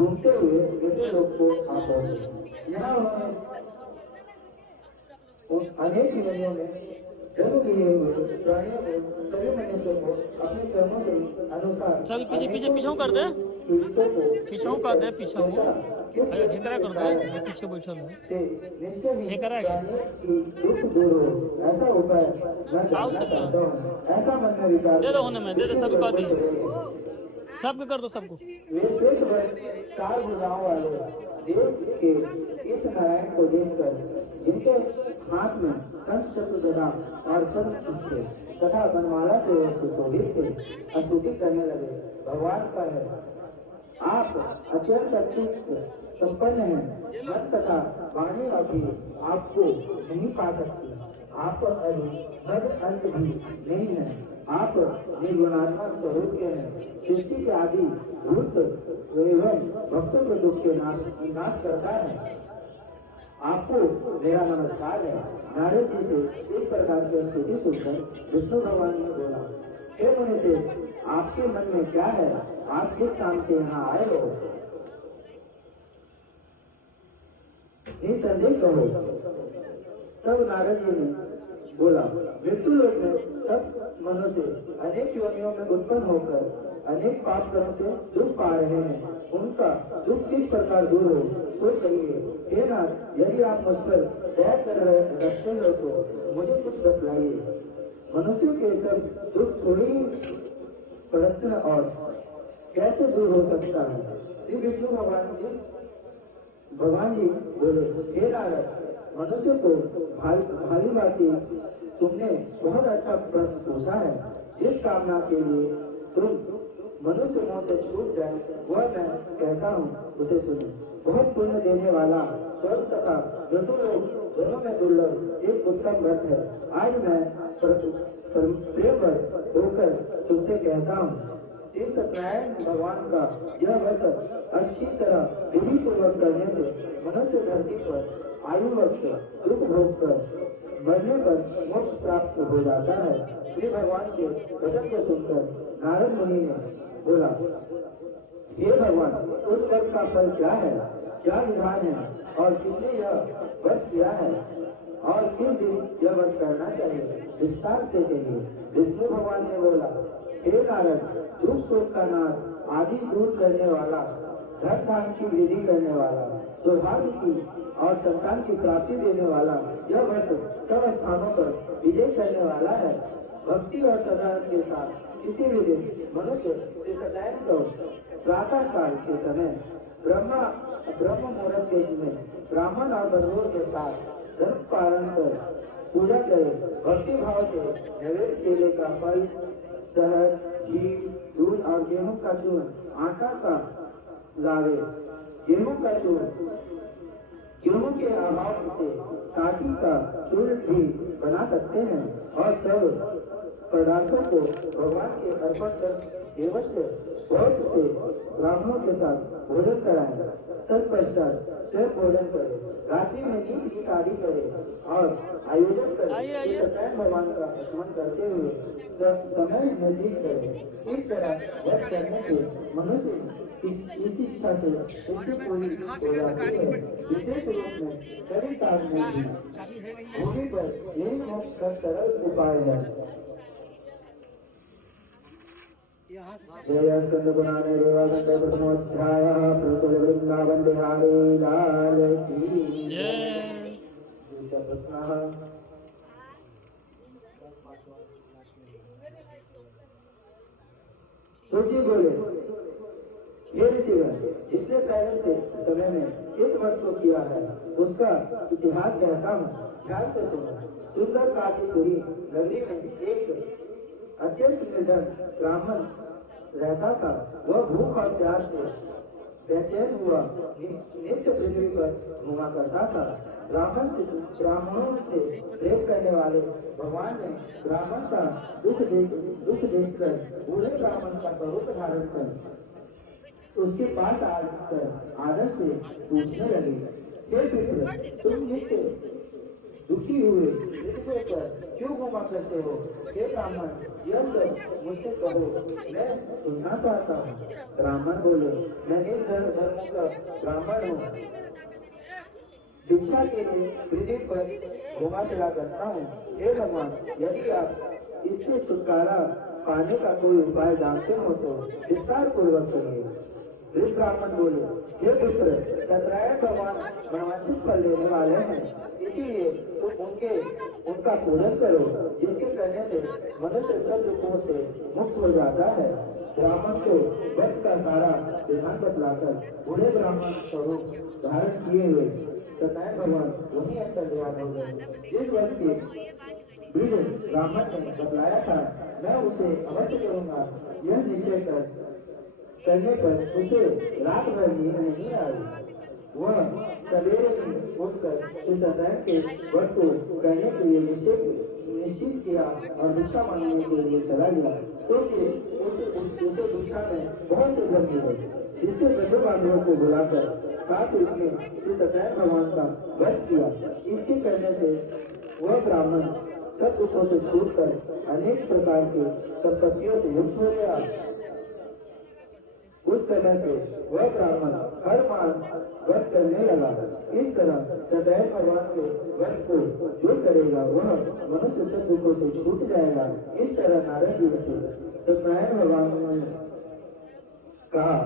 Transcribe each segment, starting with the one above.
घूमते हुए वृद्ध लोग को आ पहुंचे। यहाँ उन्होंने उन अनेक योनियों में जन्म लिए हुए प्राणियों को सभी मनुष्यों को अपने कर्मों के अनुसार चल पीछे पीछे पीछे कर दे पीड़ितों को पीछे कर दे पीछे देखा किस हेकरा कर दे जो पीछे बैठल है से निश्चय ही हेकरा के प्राणियों की दुख दूर हो ऐसा उपाय मैं आओ जानना सब चाहता हूँ। ऐसा मन में विचार दे दो होने में दे दे सब कर दी सबको कर दो सबको वे श्वेत वर्ण चार भुजाओं वाले देव के इस नारायण को देखकर जिनके हाथ में शंख चक्र गदा और शंख थे तथा बनमाला से सुशोभित थे स्तुति करने लगे। भगवान का है आप अत्यंत शक्ति संपन्न हैं। मन तथा वाणी अभी आपको नहीं पा सकती। आप मद अंत भी नहीं है। आप निर्गुणात्मक स्वरूप के हैं। सृष्टि के आदि भूत एवं भक्तों के दुख के नाश करता है। आपको मेरा नमस्कार है। नारद जी से इस प्रकार की स्तुति सुनकर विष्णु भगवान ने बोला, हे मुनि, आपके मन में क्या है? आप किस काम से यहाँ आए हो? निसंदेह कहो। तब नारद जी ने बोला, मृत्यु लोक में सब मनुष्य अनेक योनियों में उत्पन्न होकर अनेक पाप कर्म से दुख पा रहे हैं। उनका दुख किस प्रकार दूर हो तो कहिए। हे नाथ, यदि आप मुझ पर दया कर रखते हो तो मुझे कुछ बतलाइए। मनुष्य के सब दुख थोड़ी प्रश्न और कैसे दूर हो सकता है? श्री विष्णु भगवान जी बोले, हे नारद, मनुष्य को भारी बाती तुमने बहुत अच्छा प्रश्न पूछा है। जिस कामना के लिए तुम मनुष्य मुंह से छूट जाए वह मैं कहता हूँ, उसे सुनो। बहुत पुण्य देने वाला स्वर्ग तथा लोग दोनों में दुर्लभ एक उत्तम व्रत है। आज मैं प्रेम होकर तुमसे कहता हूँ, श्री सत्यनारायण भगवान का यह व्रत अच्छी तरह विधि पूर्वक करने से मनुष्य धरती पर आयु वक्त दुख भोग कर मरने पर मोक्ष प्राप्त हो जाता है। श्री भगवान के वचन को सुनकर नारद मुनि ने बोला, हे भगवान, उस व्रत का फल क्या है? क्या विधान है और किसने यह व्रत किया है और किस दिन यह व्रत करना चाहिए? विस्तार से कहिए। विष्णु भगवान ने बोला, हे नारद, दुख शोक का नाश आदि दूर करने वाला, धन धान की वृद्धि करने वाला, सौभाग्य की और संतान की प्राप्ति देने वाला यह व्रत सब स्थानों पर विजय करने वाला है। भक्ति और सदाचार के साथ किसी भी दिन मनुष्य श्री सत्यनारायण को प्रातः काल के समय ब्रह्म मुहूर्त के में ब्राह्मण और बंधुओं के साथ धर्म पालन कर पूजा करे। भक्ति भाव से नैवेद्य केले का फल, शहद, घी, दूध और गेहूं का चूर्ण, आटा का लावे, गेहूं का चूर्ण, गेहूं के अभाव से साटी का चूर्ण भी बना सकते हैं और सब पदार्थों को भगवान के अर्पण कर एवं बहुत से ब्राह्मणों के साथ भोजन कराएं। तत्पश्चात स्वयं भोजन करे, रात्रि में नींद की आदि करे और आयोजन करे। सत्यनारायण भगवान का स्मरण करते हुए समय निर्दिष्ट करे। इस तरह व्रत करने से मनुष्य इस इच्छा से उसकी पूरी हो जाती है। विशेष रूप में सभी काल में भी भूमि पर यही मोक्ष का सरल उपाय है। जय स्कंद पुराणे देवानंद प्रथमोध्याय प्रतुल वृंदावन बिहारी लाल की जय। सूची बोले, हे ऋषिगण, जिसने पहले से समय में इस व्रत को किया है उसका इतिहास कहता हूँ, ध्यान से सुनो। सुंदर काशीपुरी नगरी में एक अत्यंत निर्धन ब्राह्मण रहता था। वह भूख और प्यास से बेचैन हुआ नित्य पृथ्वी पर घूमा करता था। ब्राह्मणों से प्रेम करने वाले भगवान ने ब्राह्मण का दुख देखकर बूढ़े ब्राह्मण का स्वरूप धारण कर उसके पास आकर आदर से पूछने लगे, हे पितृ, तुम नित्य दुखी हुए हृदय पर क्यों घुमा करते हो? हे ब्राह्मण, यह सब मुझसे कहो, मैं सुनना चाहता हूँ। ब्राह्मण बोले, मैं एक धर्म का ब्राह्मण हूँ, भिक्षा के लिए हृदय पर घुमा फिरा करता हूँ। हे भगवान, यदि आप इससे छुटकारा पाने का कोई उपाय जानते हो तो विस्तार पूर्वक कहिए। वृद्ध ब्राह्मण बोले, हे पुत्र, सत्यनारायण भगवान मनवांछित फल लेने वाले हैं, इसीलिए तुम उनका पूजन करो, जिसके करने से मनुष्य सब दुखों से मुक्त हो जाता है। ब्राह्मण को वक्त का सारा विधान बतलाकर बूढ़े ब्राह्मण स्वरूप धारण किए हुए सत्यनारायण भगवान वही अंतर्ध्यान हो गए। जिस वक्त के वृद्ध ब्राह्मण ने बतलाया था, मैं उसे अवश्य करूंगा, यह निश्चय करने पर उसे रात भर नींद नहीं आई। वह सवेरे ही उठकर इस सत्यनारायण के व्रत को करने के लिए निश्चित किया और भिक्षा मांगने के लिए चला गया, क्योंकि उसे भिक्षा में बहुत से धन मिले, जिससे बंधु बांधवों को बुलाकर साथ उसने इस सत्यनारायण भगवान का व्रत किया। इसके करने से वह ब्राह्मण सब दुखों से छूटकर अनेक प्रकार के संपत्तियों से युक्त हो गया। उस समय से वह ब्राह्मण हर मास व्रत करने लगा। इस तरह सत्यनारायण भगवान के व्रत को जो करेगा वह मनुष्य सब दुखों से छूट जाएगा। इस तरह नारद जी से सत्यनारायण भगवान ने कहा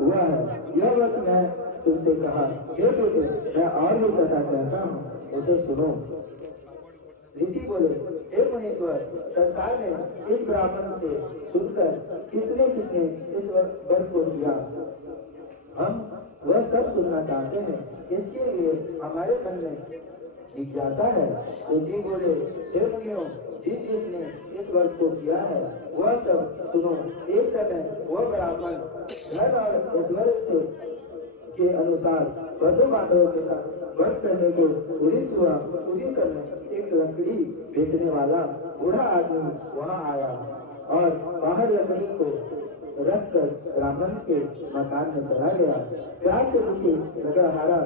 हुआ है। यह व्रत मैं तुमसे कहा, हे बेटे, मैं और भी कथा कहता हूँ, उसे सुनो। ऋषि बोले, हे मुनीश्वर, संसार में इस ब्राह्मण से सुनकर किसने इस व्रत को किया, हम वह सब सुनना चाहते हैं। इसके लिए हमारे मन में जिज्ञासा है। तो जी बोले, हे मुनियों, जिसने इस व्रत को किया है वह सब सुनो। एक समय वह ब्राह्मण धन और ऐश्वर्य के अनुसार बंधु बांधवों के साथ व्रत करने को उदित हुआ। उसी समय एक लकड़ी बेचने वाला बूढ़ा आदमी वहाँ आया और बाहर लकड़ी को रखकर ब्राह्मण के मकान में चला गया। प्यार से उनके नगरहारा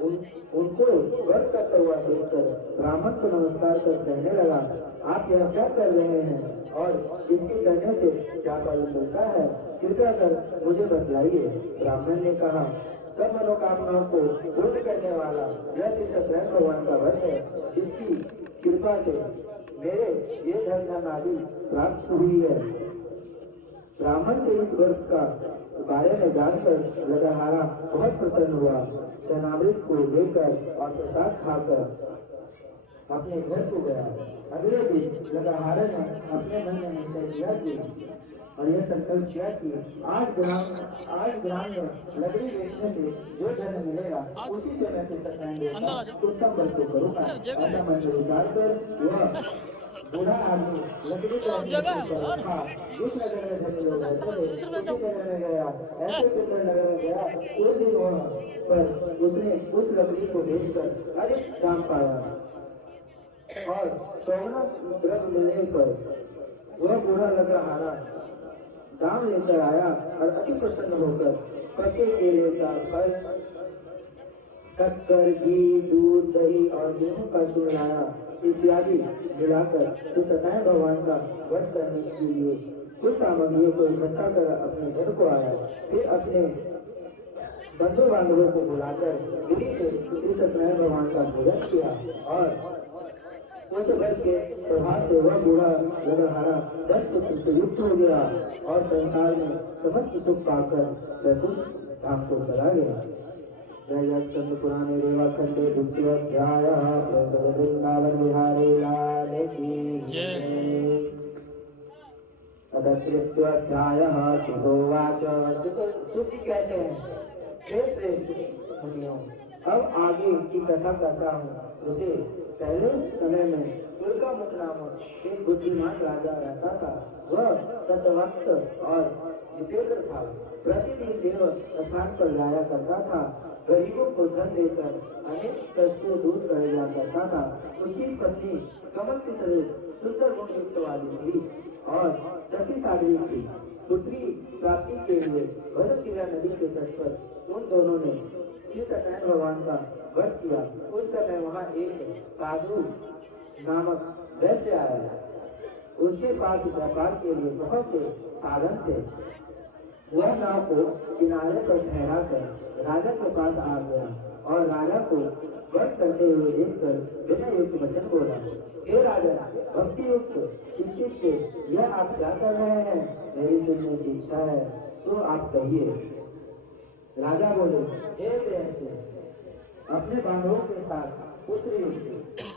उनको व्रत करता हुआ देखकर ब्राह्मण को नमस्कार कर कहने लगा, आप यह क्या कर रहे हैं और इसके करने से क्या फल मिलता है, कृपया कर मुझे बतलाइए। ब्राह्मण ने कहा, सब मनोकामनाओं को पूर्ण करने वाला यह श्री सत्यनारायण भगवान का व्रत है, जिसकी कृपा से मेरे ये धन आदि प्राप्त हुई है। ब्राह्मण के इस व्रत का बारे में जानकर लगरहारा बहुत प्रसन्न हुआ। चरणामृत को लेकर और प्रसाद खाकर अपने घर को गया। अगले दिन लगरहारा ने अपने मन में निश्चय किया कि और यह संकल्प किया कि आज ग्राम में लकड़ी बेचने से जो धन मिलेगा उसी से मैं सत्यनारायण उत्तम व्रत को करूँगा। ऐसा मन में विचार कर वह बूढ़ा आदमी लकड़ी का जिस नगर में धनी लोग रहते थे उसी नगर में गया। ऐसे सुंदर नगर में गया, उस दिन वहाँ पर उसने उस लकड़ी को बेचकर अधिक दाम पाया और 54 द्रव्य मिलने पर वह बूढ़ा लगरहारा दाम लेकर आया और अति प्रसन्न होकर पके केले का फल, शक्कर, घी, दूध, दही और गेहूं का चूर्ण लाया इत्यादि मिलाकर सत्यनारायण भगवान का व्रत करने के लिए कुछ सामग्रियों को इकट्ठा कर अपने घर को आया। फिर अपने बंधु बांधवों को बुलाकर विधि से श्री सत्यनारायण भगवान का पूजन किया और उस व्रत के प्रभाव से वह बूढ़ा लगरहारा दस पुत्र से युक्त हो गया और संसार में समस्त सुख पाकर वैकुंठ धाम को चला गया। जय स्कंद पुराणे रेवा खंडे द्वितीय अध्याय वृंदावन विहारे लाल की जय। तदृत्य अध्याय सुधोवाच। सूची कहते हैं, हे श्रेष्ठ मुनियों, अब आगे की कथा करता हूँ। उसे पहले समय में दुर्गामुख नामक एक बुद्धिमान राजा रहता था। वह सतवक्त और जितेंद्र था। प्रतिदिन देव स्थान पर जाया करता था। गरीबों को धन देकर अनेक कष्टों दूर किया करता था। उसकी पत्नी कमल की स्वरूप सुंदर गुण युक्त वाली थी और सती साध्वी थी। पुत्री प्राप्ति के लिए भरतशिला नदी के तट पर उन दोनों ने श्री सत्यनारायण भगवान का व्रत किया। उस समय वहाँ एक साधु नामक वैश्य आया। उसके पास व्यापार के लिए बहुत से साधन थे। वह नाव को किनारे पर ठहरा कर राजा के पास आ गया और राजा को व्रत करते हुए देखकर विनय युक्त वचन बोला, हे राजा, भक्ति युक्त चिंतित से यह आप क्या कर रहे हैं? मेरी सुनने की इच्छा है तो आप कहिए। राजा बोले, हे वैश्य, अपने बांधवों के साथ पुत्र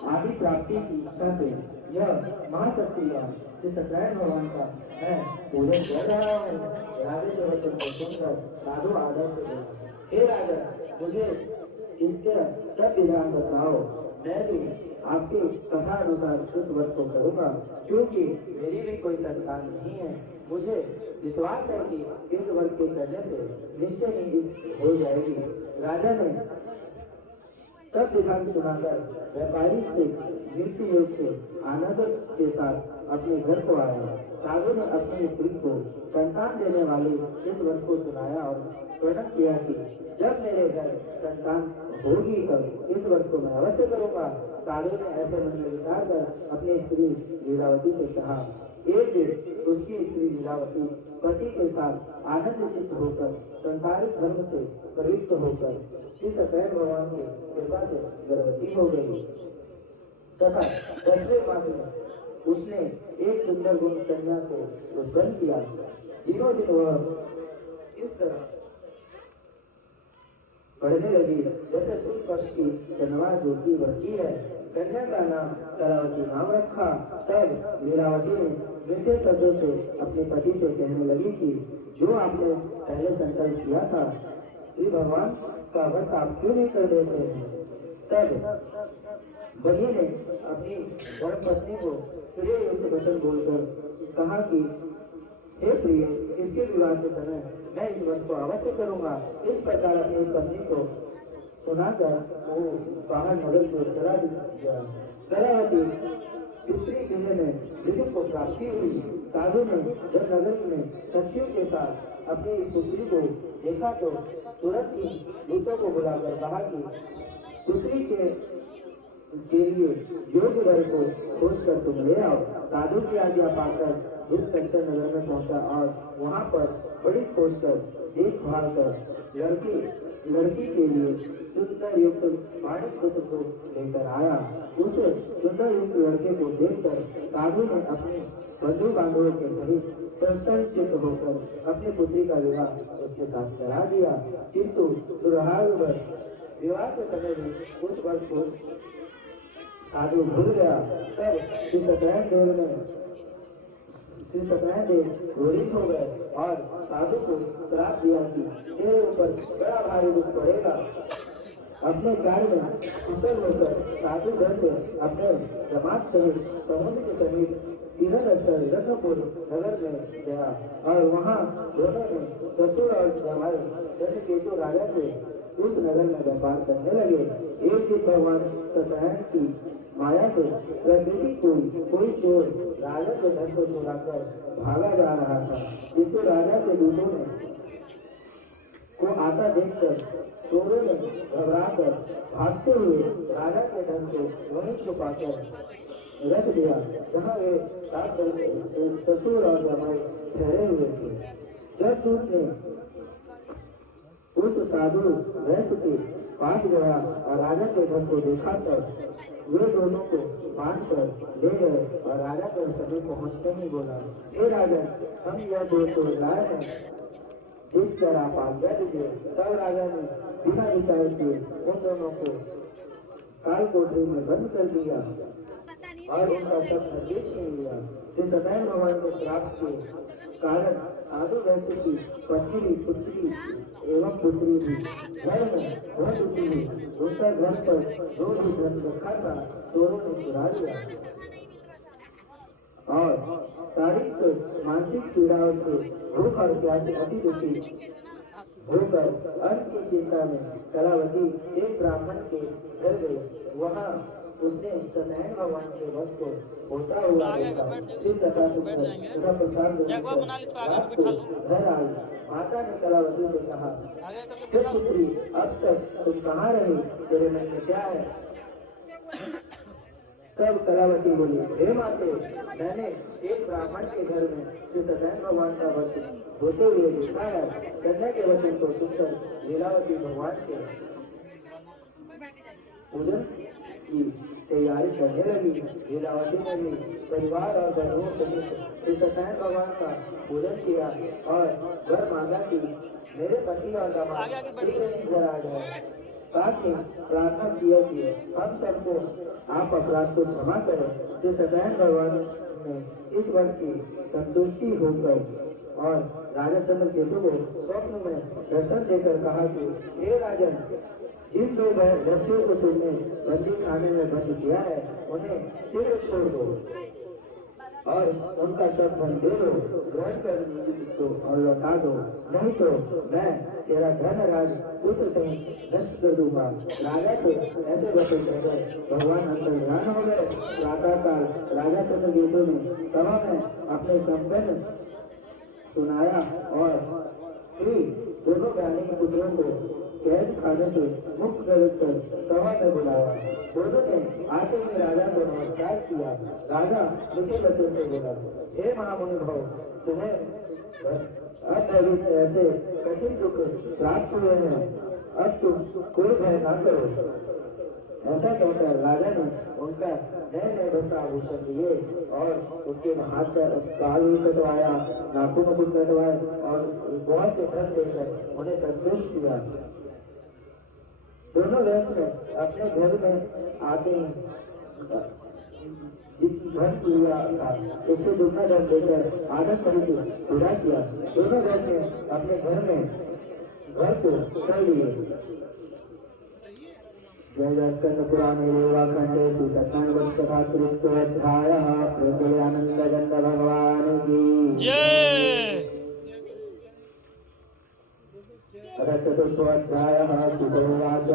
आदि प्राप्ति की इच्छा से यह महाशक्तिवान श्री सत्यनारायण भगवान का मैं पूजन कर रहा हूँ। राजा के वचन को सुनकर साधु आदर से बोला, हे राजा, मुझे इसके सब विधान बताओ। मैं भी आपके कथा अनुसार इस व्रत को करूँगा, क्योंकि मेरी भी कोई संतान नहीं है। मुझे विश्वास है कि इस व्रत के करने से निश्चय ही इस हो जाएगी। राजा ने सब विधान सुनाकर व्यापारी से मृत्यु योग से आनंद के साथ अपने घर को आया। साधु ने अपनी स्त्री को संतान देने वाले इस व्रत को सुनाया और प्रण किया कि जब मेरे घर संतान होगी तब इस व्रत को मैं अवश्य करूँगा। साधु ने ऐसे मन में विचार कर अपनी स्त्री लीलावती से कहा। एक दिन उसकी स्त्री लीलावती पति के साथ आनंद चित्त होकर संसारिक धर्म से प्रवृत्त होकर श्री सत्यनारायण भगवान की कृपा से गर्भवती हो गई तथा 10वें मास में उसने एक सुंदर गुण कन्या को उत्पन्न किया। दिनों दिन वह इस तरह बढ़ने लगी जैसे शुक्ल पक्ष की चंद्रमा ज्योति बढ़ती है। कन्या का नाम कलावती नाम रखा। तब लीलावती ने मीठे शब्दों से अपने पति से कहने लगी कि जो आपने पहले संकल्प किया था, श्री भगवान का व्रत आप क्यों नहीं कर देते हैं? तब बनी ने अपनी धर्म पत्नी को प्रिय युक्त वचन बोलकर कहा कि हे प्रिय, इसके विवाह के समय मैं इस व्रत को अवश्य करूंगा। इस प्रकार अपनी पत्नी को सुनाकर वो बाहर नगर को चला गया। कलावती दूसरी गृह में विधि को प्राप्ति हुई। साधु ने जब नगर में सखियों के साथ अपनी पुत्री को देखा तो तुरंत ही दूतों को बुलाकर कहा कि पुत्री के लिए योग्य वर को खोज कर तुम ले आओ। साधु की आज्ञा पाकर उस कंचन नगर में पहुंचा और वहां पर बड़ी खोज कर देखभाल कर लड़की के लिए सुंदर युक्त माणिक पुत्र को लेकर आया। उस सुंदर युक्त लड़के को देखकर साधु ने अपने बंधु बांधवों के सहित प्रसन्नचित्त होकर अपनी पुत्री का विवाह उसके साथ करा दिया। किंतु दुर्भाग्यवश विवाह के समय में उस वर्ष को साधु भूल गया। तब श्री सत्यनारायण देव क्रोधित हो गए और साधु को श्राप दिया कि तेरे ऊपर बड़ा भारी दुख पड़ेगा। अपने कार्य में कुशल होकर साधु घर से अपने समाज सहित समुद्र के समीप तीर्थस्थल रत्नपुर नगर में गया और वहाँ दोनों ने ससुर और जमाई चंद्रकेतु राजा के उस नगर में व्यापार करने लगे। एक दिन भगवान सत्यनारायण की माया से प्रकृति कोई चोर राजा के धन को चुराकर भागा जा रहा था, जिससे राजा के दूतों ने को आता देखकर चोरों ने घबराकर भागते हुए राजा के धन को वहीं छुपाकर रख दिया जहाँ वे ससुर और जमाई ठहरे हुए थे। जब दूत ने उस साधु वैश्य के पास गया और राजा के धन को देखा तब वे दोनों को बांध कर ले गए और राजा के समय पहुंचते ही बोला, हे राजा, हम यह दो तो लाए हैं, जिस पर आप आज्ञा दीजिए। तब राजा ने बिना विचार किए उन दोनों को काल कोठरी में बंद कर दिया और उनका सब निर्देश छीन लिया। श्री सत्यनारायण भगवान को श्राप के कारण साधु वैश्य की पत्नी पुत्री एवं पुत्री भी घर में बहुत दुखी हुई। उनका घर पर जो भी धन रखा था चोरों ने चुरा लिया और शारीरिक मानसिक पीड़ाओं से भूख और प्यास से अति दुखी होकर अन्न की चिंता में कलावती एक ब्राह्मण के घर गई। वहाँ उसने सत्यनारायण भगवान के वक्त को होता हुआ आगे देखा। बैठ जाओ। फिर कथा सुनकर बैठ जाएंगे। तथा प्रसाद जगह लेकर बना ली तो आगे रात बैठा को लो। घर आई। माता ने कलावती से कहा, आगे करके हे बैठा लो। पुत्री, अब तक तुम कहाँ रही? तेरे मन में क्या है? तब कलावती बोली, हे माते, मैंने एक ब्राह्मण के घर में श्री सत्यनारायण भगवान का वचन होते हुए देखा है। कन्या के वचन को सुनकर लीलावती भगवान के पूजन की तैयारी करने लगी। लीलावती ने भी परिवार और बंधुओं सहित श्री सत्यनारायण भगवान का पूजन किया और वर मांगा कि मेरे पति और दामाद शीघ्र ही घर आ जाए। साथ ही प्रार्थना किया कि हम सबको आप अपराध को क्षमा करें। श्री सत्यनारायण भगवान ने इस वर की संतुष्टि होकर और राजा चंद्रकेतु को स्वप्न में दर्शन देकर कहा कि हे राजन, जिन दो व्यक्तियों को तुमने बंदी खाने में बंद किया है उन्हें शीघ्र छोड़ दो और उनका सब धन दे दो, ग्रहण कर दो और लौटा दो, नहीं तो मैं तेरा धन राज पुत्र सहित नष्ट कर दूंगा। राजा को ऐसे वचन देकर भगवान अंतर्ध्यान हो गए। प्रातःकाल राजा चंद्रकेतु ने सभा में अपने संपन्न सुनाया और फिर दोनों ज्ञानी पुत्रों को कैद खाने से मुक्त कर सभा में बुलाया। दोनों ने आते में राजा को नमस्कार किया। राजा मीठे वचन से बोला, हे महामुनि भाव, तुम्हें अत्यधिक ऐसे कठिन दुख प्राप्त हुए हैं, अब तुम कोई भय न करो। ऐसा कहकर राजा ने उनका नए नए वस्त्राभूषण दिए और उनके हाथ का बाल भी कटवाया, नाखून मुकुट कटवाए और बहुत से धन देकर उन्हें संतुष्ट किया। दोनों वैश्य अपने घर में आते ही धन लिया था उससे दुगना धन देकर आदर सहित पूरा किया। दोनों वैश्य अपने घर में घर को कर लिए। जय स्कंद पुराणे खंडे श्री सत्यनारायण वंश कथा तृतीयोऽध्यायः। प्रकल्यानंद गंध भगवान की जय। अथ चतुर्थोऽध्यायः। सुतोवाच,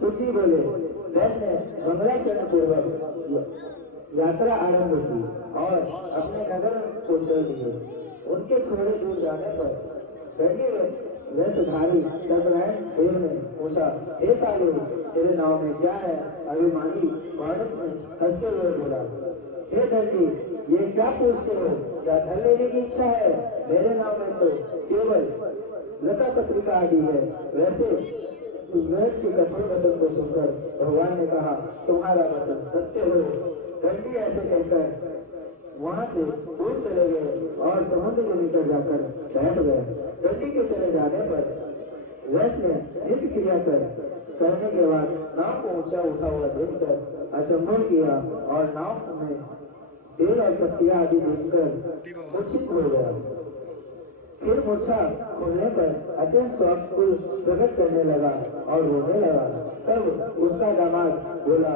सुची बोले, वैसे मंगलाचरण पूर्वक यात्रा आरंभ की और अपने नगर को चल दिए। उनके थोड़े दूर जाने पर वेशधारी सत्यनारायण देव ने पूछा, हे साधु, तेरे नाव में क्या है? अभिमानी बालक ने हंसते हुए बोला, हे धरती, ये क्या पूछते हो? क्या धन लेने की इच्छा है? मेरे नाव में तो केवल लता पत्रिका आदि है। वैसे की कठोर वचन को सुनकर भगवान ने कहा, तुम्हारा वचन सत्य हो। धरती ऐसे कहकर वहाँ से दूर चले गए और समुद्र के निकट जाकर बैठ गए। गड्डी के चले जाने पर वैश्य ने नित्य क्रिया करने के बाद नाव को ऊंचा उठा हुआ देखकर अचंभव किया और नाव में बेल और पत्तियां आदि देखकर मूर्छित हो गया। फिर मूर्छा खोलने पर अत्यंत स्वास्थ्य प्रकट करने लगा और रोने लगा। तब उसका दामाद बोला,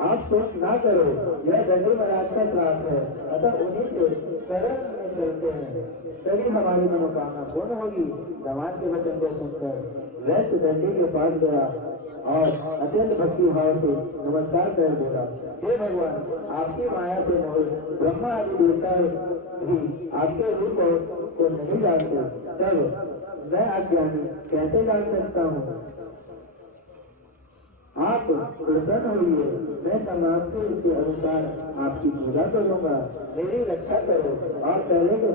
आप सोच ना करो, यह दंडी महाराज का श्राप है, अतः उन्हीं से शरण में चलते हैं, तभी हमारी मनोकामना पूर्ण होगी। दामाद के वचन को सुनकर वैश्य दंडी के पास गया और अत्यंत भक्ति भाव से नमस्कार कर बोला, हे भगवान, आपकी माया से मोहित ब्रह्मा आदि देवता भी आपके रूप को नहीं जानते, तब मैं अज्ञानी कैसे जान सकता हूँ? आप प्रसन्न होइए, मैं समाप्ति के अनुसार आपकी पूजा करूंगा। मेरी रक्षा करो और पहले के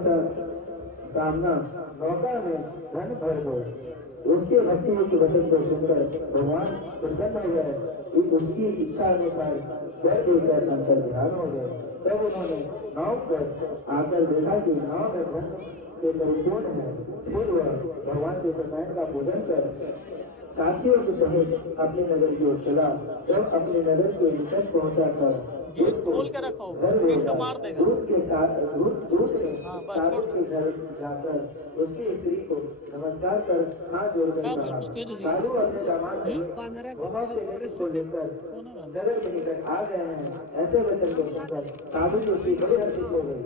सामना नौका में धन भर दो। उसके भक्ति के वचन को सुनकर भगवान प्रसन्न हो गए। उसकी इच्छा अनुसार कर देकर अंतर्ध्यान हो गए। तब उन्होंने नाव पर आकर देखा कि नाव में धन से परिपूर्ण है। फिर वह भगवान के सत्यनारायण का पूजन कर साथियों के सहित अपने नगर की ओर चला। जब अपने नगर के निकट पहुंचा कर खोल के रखो, पीठ को मार देगा। दूध के साथ दूध ने साधु के घर जाकर उसकी स्त्री को नमस्कार कर हाथ जोड़कर कहा, साधु अपने दामाद को लेकर नगर के निकट आ गए हैं। ऐसे वचन को सुनकर साधु की स्त्री बड़ी हर्षित हो गई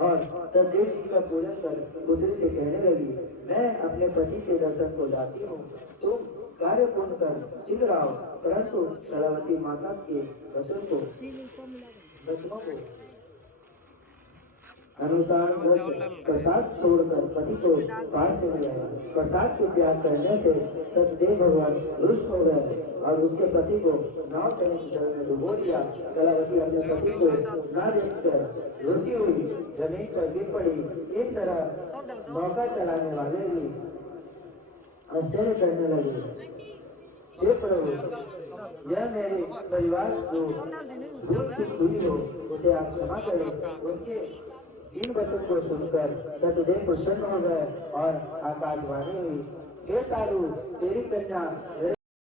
और सदैव जी का पूजन कर पुत्री से कहने लगी, मैं अपने पति के दर्शन को जाती हूँ, तुम कार्य पूर्ण कर शीघ्र आओ। परंतु कलावती माता के वचन को अनुसार प्रसाद छोड़कर पति को पार चले आए। प्रसाद को त्याग करने से सतदेव भगवान रुष्ट हो गए और उसके पति को नाव से जल में डुबो दिया। कलावती अपने पति को न देखकर रोती हुई जमीन पर गिर पड़ी। इस तरह मौका चलाने वाले भी आश्चर्य करने लगे, हे प्रभु, यह मेरे परिवार को दुख की हुई हो, उसे आप क्षमा करें। उसके इन वचन को सुनकर सतदेव प्रसन्न हो गए और आकाशवाणी हुई, हे साधु, तेरी कन्या